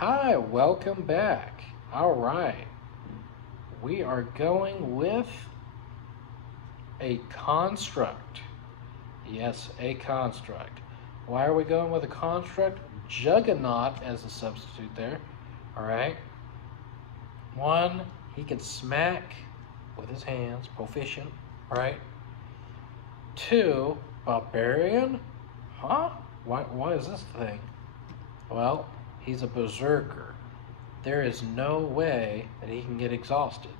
Hi, welcome back. All right, we are going with a construct. Yes, a construct. Why are we going with a construct? Juggernaut as a substitute there. All right. One, he can smack with his hands, proficient. All right. Two, barbarian. Huh? Why is this thing? Well, he's a berserker. There is no way that he can get exhausted.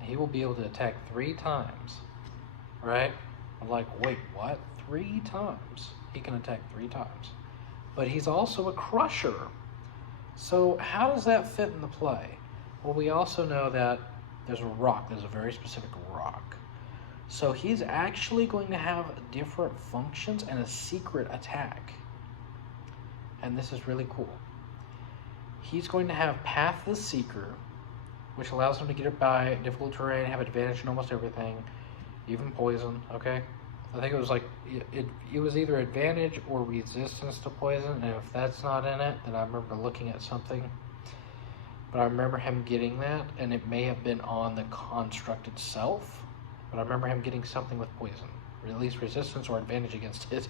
He will be able to attack 3 times, right? I'm like, wait, what? 3 times? He can attack 3 times. But he's also a crusher. So how does that fit in the play? Well, we also know that there's a rock. There's a very specific rock. So he's actually going to have different functions and a secret attack. And this is really cool. He's going to have Path the Seeker, which allows him to get it by difficult terrain, have advantage in almost everything, even poison, okay? I think it was like, it was either advantage or resistance to poison, and if that's not in it, then I remember looking at something. But I remember him getting that, and it may have been on the construct itself, but I remember him getting something with poison, or at least resistance or advantage against it,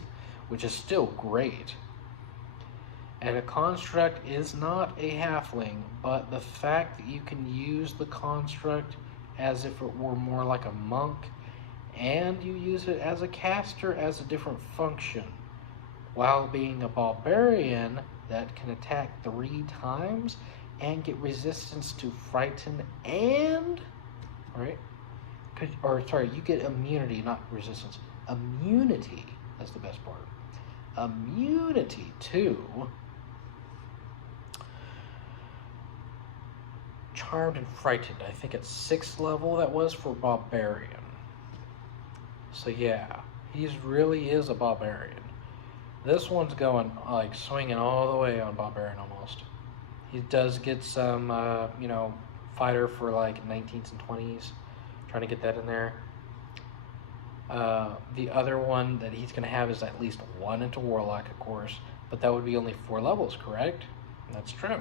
which is still great. And a construct is not a halfling, but the fact that you can use the construct as if it were more like a monk, and you use it as a caster as a different function, while being a barbarian that can attack 3 times and get resistance to frighten and, right? You get immunity, not resistance. Immunity, that's the best part. Immunity to Charmed and Frightened. I think at 6th level that was for Barbarian. So yeah, he really is a Barbarian. This one's going like swinging all the way on Barbarian almost. He does get some, fighter for like 19s and 20s. Trying to get that in there. The other one that he's going to have is at least 1 into Warlock, of course. But that would be only 4 levels, correct? That's true.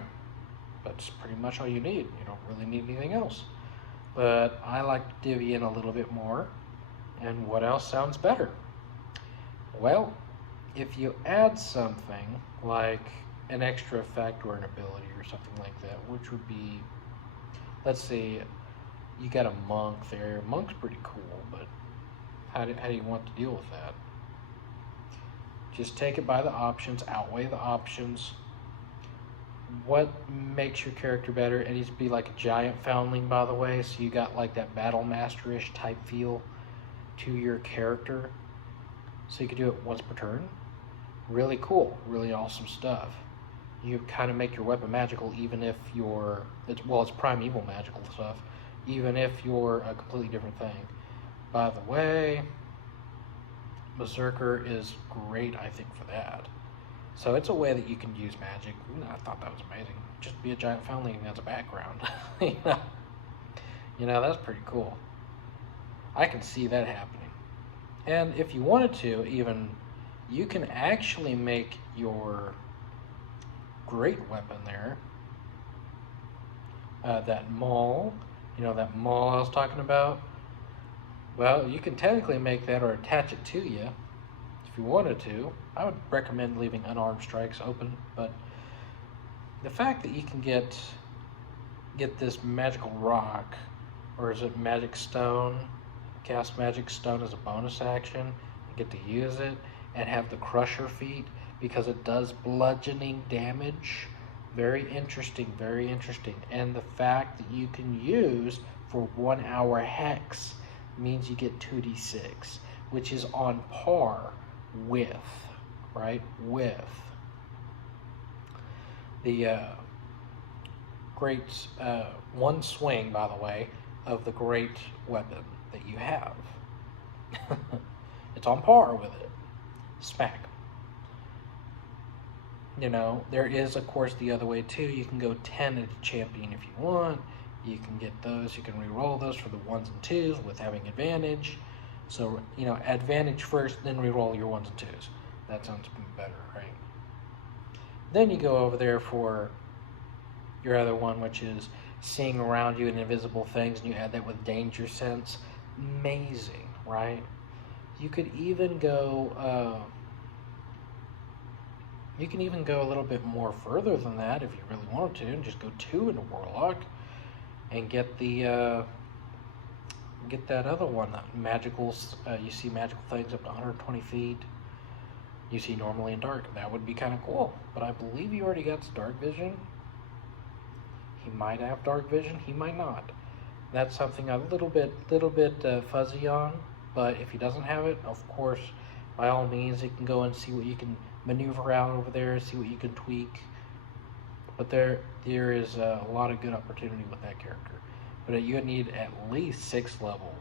That's pretty much all you need. You don't really need anything else. But I like to divvy in a little bit more. And what else sounds better? Well, if you add something like an extra effect or an ability or something like that, which would be, let's say, you got a monk there. Monk's pretty cool, but how do you want to deal with that? Just take it by the options, outweigh the options. What makes your character better? It needs to be like a giant foundling, by the way, so you got like that battle master-ish type feel to your character. So you can do it once per turn. Really cool, really awesome stuff. You kind of make your weapon magical even if it's primeval magical stuff, even if you're a completely different thing. By the way, Berserker is great, I think, for that. So it's a way that you can use magic. I thought that was amazing. Just be a giant foundling as a background. That's pretty cool. I can see that happening. And if you wanted to, even, you can actually make your great weapon there, that maul, that maul I was talking about. Well, you can technically make that or attach it to you if you wanted to. I would recommend leaving unarmed strikes open, but the fact that you can get this magical rock, or is it magic stone, cast magic stone as a bonus action, and get to use it, and have the crusher feat, because it does bludgeoning damage. Very interesting, very interesting. And the fact that you can use for 1 hour hex means you get 2d6, which is on par with the great one swing, by the way, of the great weapon that you have. It's on par with it. Smack. There is, of course, the other way too. You can go 10 at a champion if you want. You can get those. You can re-roll those for the 1s and 2s with having advantage. So, advantage first, then re-roll your 1s and 2s. That sounds better, right? Then you go over there for your other one, which is seeing around you and invisible things, and you add that with danger sense. Amazing, right? You could even go. You can even go a little bit more further than that if you really wanted to, and just go 2 into Warlock, and get the get that other one, that magicals. You see magical things up to 120 feet. You see normally in dark. That would be kind of cool. But I believe he already got dark vision. He might have dark vision. He might not. That's something a little bit fuzzy on. But if he doesn't have it, of course, by all means, you can go and see what you can maneuver out over there, see what you can tweak. But there is a lot of good opportunity with that character. But you need at least 6th level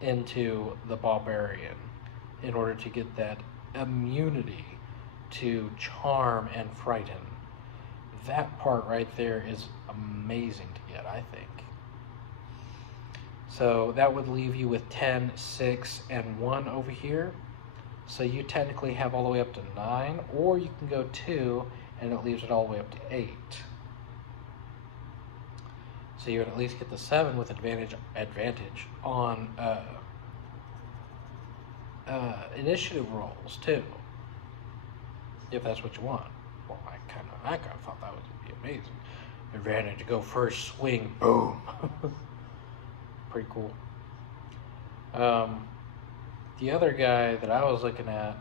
into the Barbarian in order to get that immunity to charm and frighten. That part right there is amazing to get, I think. So that would leave you with 10, 6, and 1 over here. So you technically have all the way up to 9, or you can go 2, and it leaves it all the way up to 8. So you would at least get the 7 with advantage on initiative rolls too, if that's what you want. Well, I kind of thought that would be amazing. Advantage, go first swing, boom. Pretty cool. The other guy that I was looking at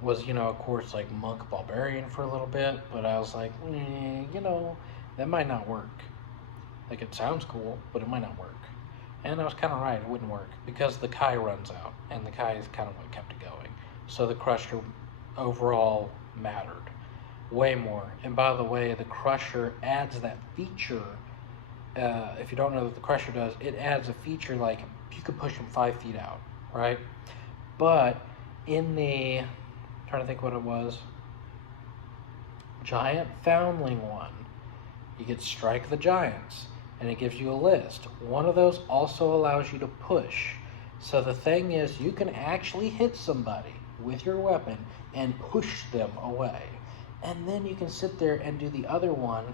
was, of course, like Monk Barbarian for a little bit, but I was like, that might not work. Like, it sounds cool, but it might not work. And I was kind of right, it wouldn't work, because the Kai runs out, and the Kai is kind of what kept it going. So the Crusher overall mattered way more. And by the way, the Crusher adds that feature. If you don't know what the Crusher does, it adds a feature like you could push him 5 feet out, right? But in the, trying to think what it was, Giant Foundling one, you get Strike the Giants, and it gives you a list. One of those also allows you to push. So the thing is, you can actually hit somebody with your weapon and push them away. And then you can sit there and do the other one,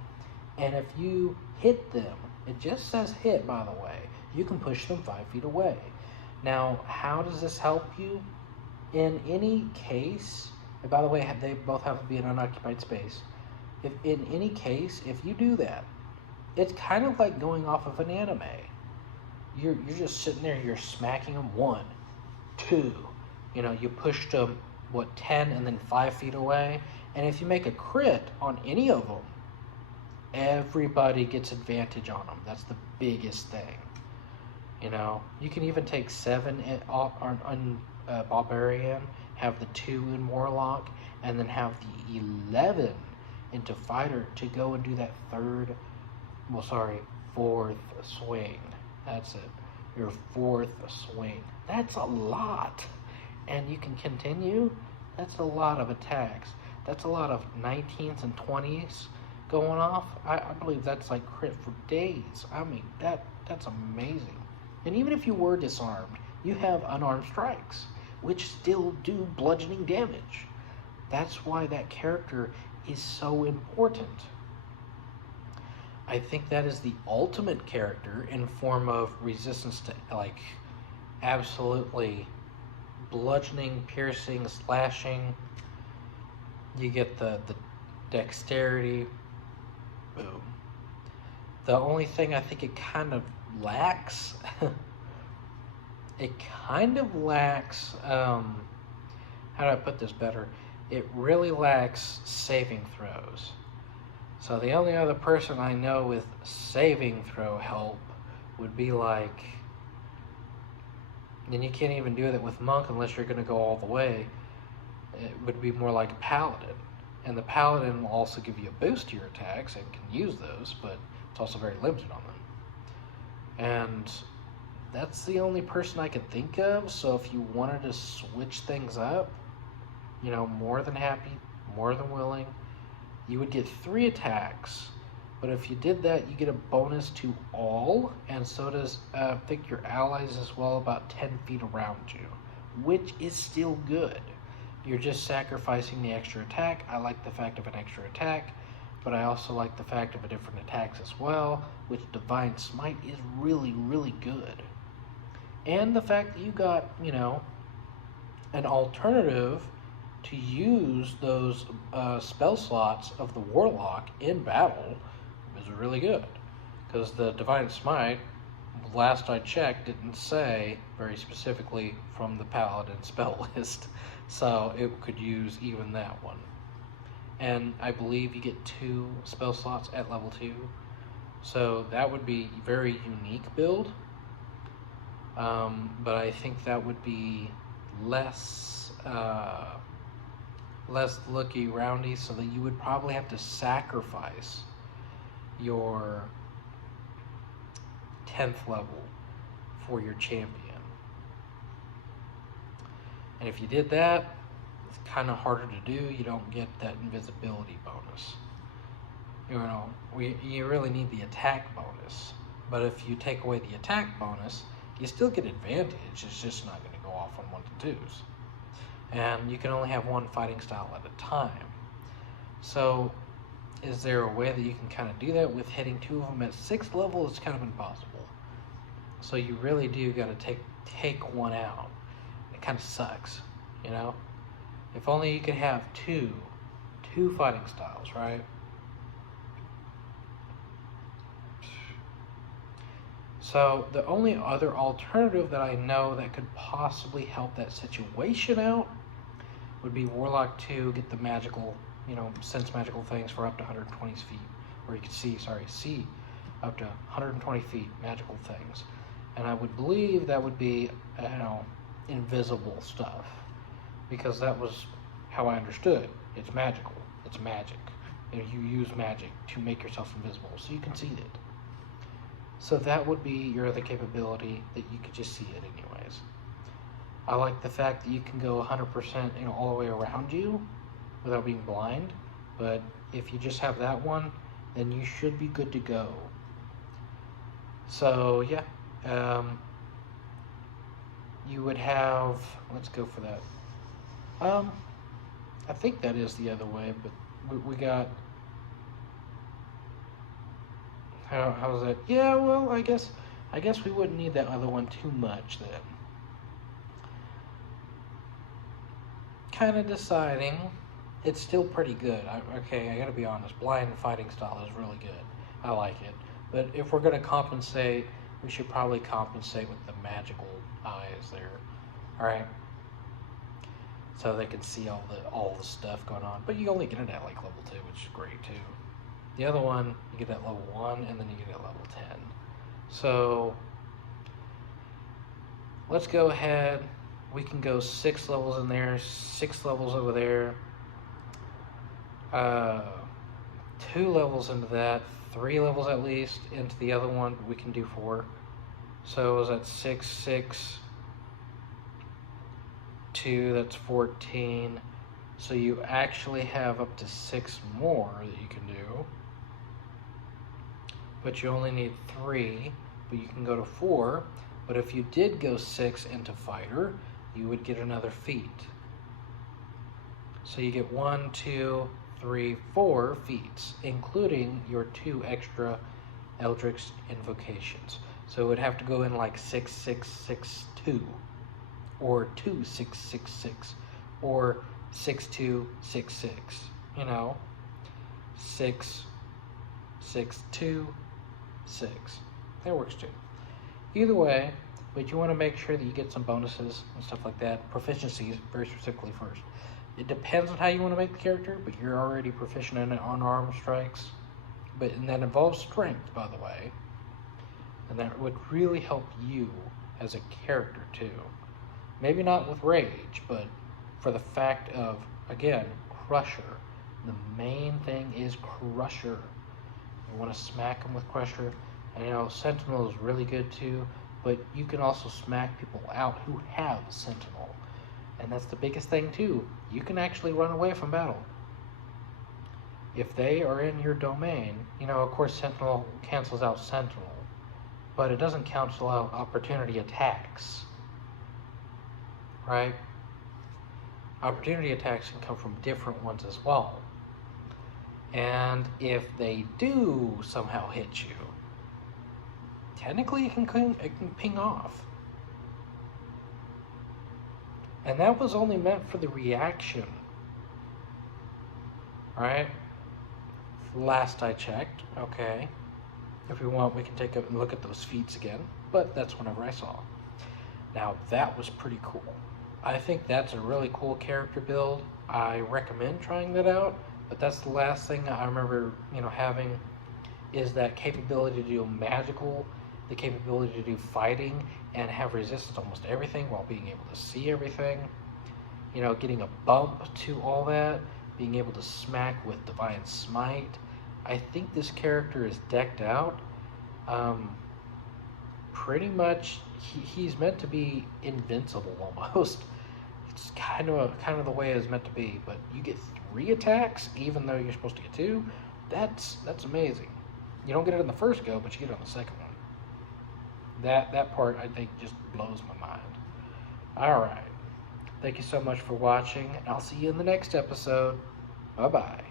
and if you hit them, it just says hit, by the way, you can push them 5 feet away. Now, how does this help you? In any case, and by the way, they both have to be in an unoccupied space. If in any case, if you do that, it's kind of like going off of an anime. You're just sitting there, you're smacking them 1, 2. You pushed them, 10 and then 5 feet away. And if you make a crit on any of them, everybody gets advantage on them. That's the biggest thing. You can even take 7 on Barbarian, have the 2 in Warlock, and then have the 11 into Fighter to go and do that 4th swing. That's it. Your 4th swing. That's a lot. And you can continue. That's a lot of attacks. That's a lot of 19s and 20s going off. I believe that's like crit for days. I mean, that's amazing. And even if you were disarmed, you have unarmed strikes, which still do bludgeoning damage. That's why that character is so important. I think that is the ultimate character in form of resistance to, like, absolutely bludgeoning, piercing, slashing. You get the dexterity. Boom. The only thing I think it kind of lacks, how do I put this better? It really lacks saving throws. So the only other person I know with saving throw help would be like, and you can't even do that with Monk unless you're going to go all the way, it would be more like a Paladin. And the Paladin will also give you a boost to your attacks and can use those, but it's also very limited on them. And that's the only person I could think of. So if you wanted to switch things up, more than happy, more than willing. You would get 3 attacks, but if you did that, you get a bonus to all, and so does I think your allies as well, about 10 feet around you, which is still good. you're just sacrificing the extra attack. I like the fact of an extra attack, but I also like the fact of a different attacks as well, which Divine Smite is really, really good. And the fact that you got, an alternative to use those spell slots of the Warlock in battle is really good. Because the Divine Smite, last I checked, didn't say very specifically from the Paladin spell list. So it could use even that one. And I believe you get 2 spell slots at level 2. So that would be a very unique build. But I think that would be less looky roundy, so that you would probably have to sacrifice your 10th level for your champion. And if you did that, it's kind of harder to do. You don't get that invisibility bonus. You really need the attack bonus. But if you take away the attack bonus, you still get advantage. It's just not going to go off on 1s and 2s. And you can only have one fighting style at a time. So is there a way that you can kind of do that with hitting 2 of them at 6th level? It's kind of impossible. So you really do got to take one out. It kind of sucks, If only you could have two fighting styles, right? So the only other alternative that I know that could possibly help that situation out would be Warlock 2, get the magical, sense magical things for up to 120 feet. Or you could see up to 120 feet magical things. And I would believe that would be, invisible stuff. Because that was how I understood. It's magical. It's magic. And you use magic to make yourself invisible so you can see it. So that would be your other capability, that you could just see it anyways. I like the fact that you can go 100%, all the way around you without being blind. But if you just have that one, then you should be good to go. So yeah, you would have, let's go for that. I think that is the other way, but we got, how's that? Yeah, well, I guess we wouldn't need that other one too much then. Kind of deciding. It's still pretty good. I gotta be honest. Blind fighting style is really good. I like it. But if we're gonna compensate, we should probably compensate with the magical eyes there. All right. So they can see all the stuff going on. But you only get it at like level 2, which is great too. The other one, you get at level 1, and then you get at level 10. So let's go ahead. We can go 6 levels in there, 6 levels over there, 2 levels into that, 3 levels at least into the other one, but we can do 4. So is that 6, 6, 2, that's 14. So you actually have up to 6 more that you can do. But you only need 3, but you can go to 4. But if you did go 6 into fighter, you would get another feat. So you get 1, 2, 3, 4 feats, including your 2 extra Eldritch invocations. So it would have to go in like 6, 6, 6, 2, or 2, 6, 6, 6, or 6, 2, 6, 6. 6, 6, 2, 6. That works too. Either way, but you want to make sure that you get some bonuses and stuff like that. Proficiencies, very specifically first. It depends on how you want to make the character, but you're already proficient in unarmed strikes. And that involves strength, by the way. And that would really help you as a character too. Maybe not with rage, but for the fact of, again, Crusher. The main thing is Crusher. You want to smack them with Crusher. And Sentinel is really good too, but you can also smack people out who have Sentinel. And that's the biggest thing too. You can actually run away from battle. If they are in your domain, of course Sentinel cancels out Sentinel, but it doesn't cancel out opportunity attacks. Right? opportunity attacks can come from different ones as well. And if they do somehow hit you, technically it can ping off. And that was only meant for the reaction. Alright? Last I checked, okay. If we want, we can take a look at those feats again, but that's whenever I saw. Now, that was pretty cool. I think that's a really cool character build. I recommend trying that out, but that's the last thing I remember, having is that capability to do magical, the capability to do fighting, and have resistance to almost everything while being able to see everything. Getting a bump to all that, being able to smack with Divine Smite. I think this character is decked out. Pretty much, he's meant to be invincible almost. It's kind of the way it's meant to be. But you get 3 attacks, even though you're supposed to get 2. That's amazing. You don't get it in the first go, but you get it on the second one. That part, I think, just blows my mind. All right. Thank you so much for watching, and I'll see you in the next episode. Bye-bye.